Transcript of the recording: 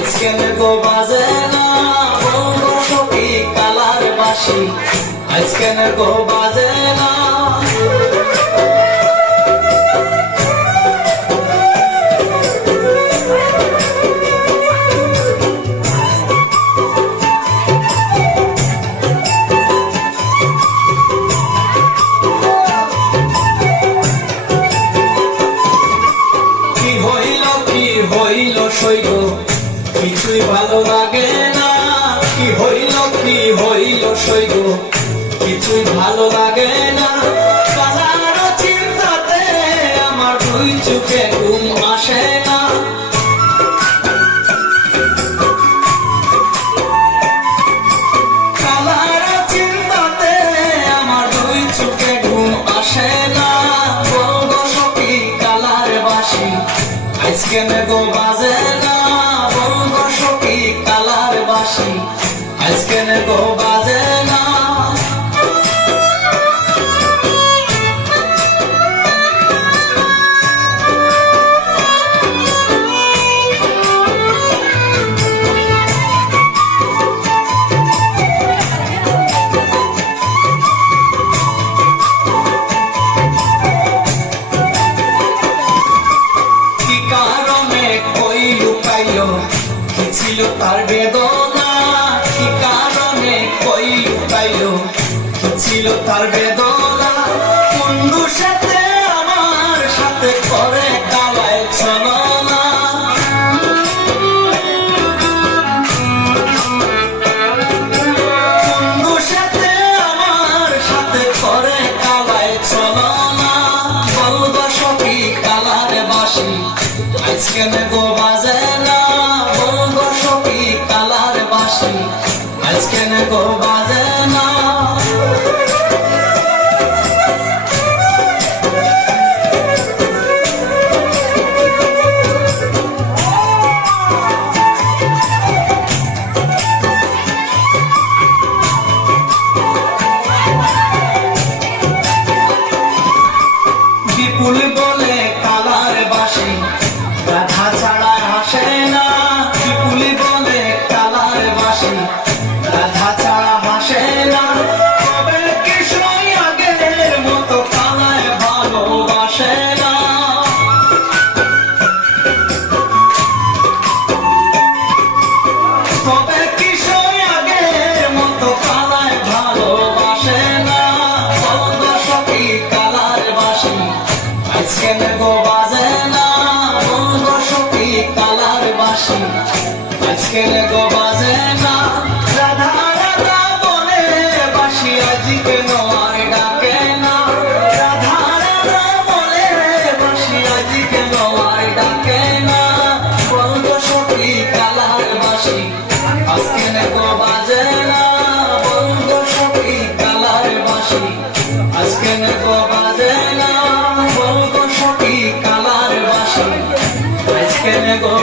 আজকের গো বাজে না বন্ধু কালার বাসি। আজকের গো বাজে না। হইল কিছুই ভালো লাগে না। কি হইল কি হইল সইল কিছুই ভালো লাগে না। কালার চিন্তাতে আমার দুই চোখে ঘুম আসে না। কালার না। কালার বাসি আজকে আজকে গো বাজে না? ছিল তার বেদনা? ছিল তার বেদনা। বন্ধু সাথে, আমার সাথে করে কালায় ছলনা। সাথে, আমার সাথে করে ছলনা। বলবা সখী কালার বাসি? আজকে গো বাজে না। বলবা সখী কালার বাসি? আজকে গো বাজে না। বিপুল বলে আজকে গো বাজে না। রাধা রাধা বলে বাসি আজকে আর ডাকে না। রাধা রাধা বলে বাসি আজকে আর ডাকে না। বলব সখী কালার বাসি আজকে গো বাজে না। বলব সখী কালার বাসি আজকে গো বাজে না। বলব সখী কালার বাসি আজকে গো